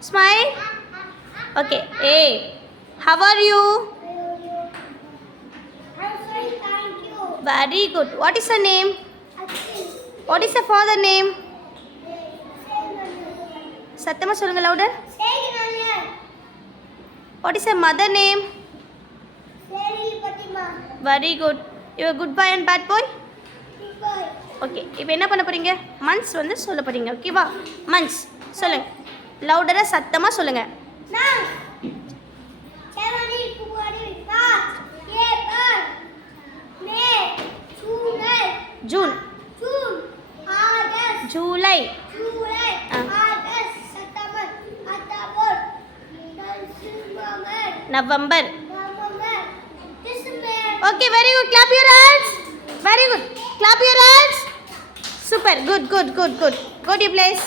Smile. Okay. Hey. How are you? I'm sorry, thank you. Very good. What is your name? What is father name? சத்தமாக சொல்லுங்க louder. Nanya. What is your mother name? Say Fatima. Very good. You a good boy and bad boy? Goodbye. Okay இப்போ என்ன பண்ண போறீங்க months வந்து சொல்ல போறீங்க ஓகேவா மந்த்ஸ் சொல்லுங்க லவுடராக சத்தமாக சொல்லுங்க Now. January, February, March, April, May, June, June June, August, July July, Ah. August, September, October, November, November November, December. Okay very good clap your hands very good clap your hands super good good good good good you place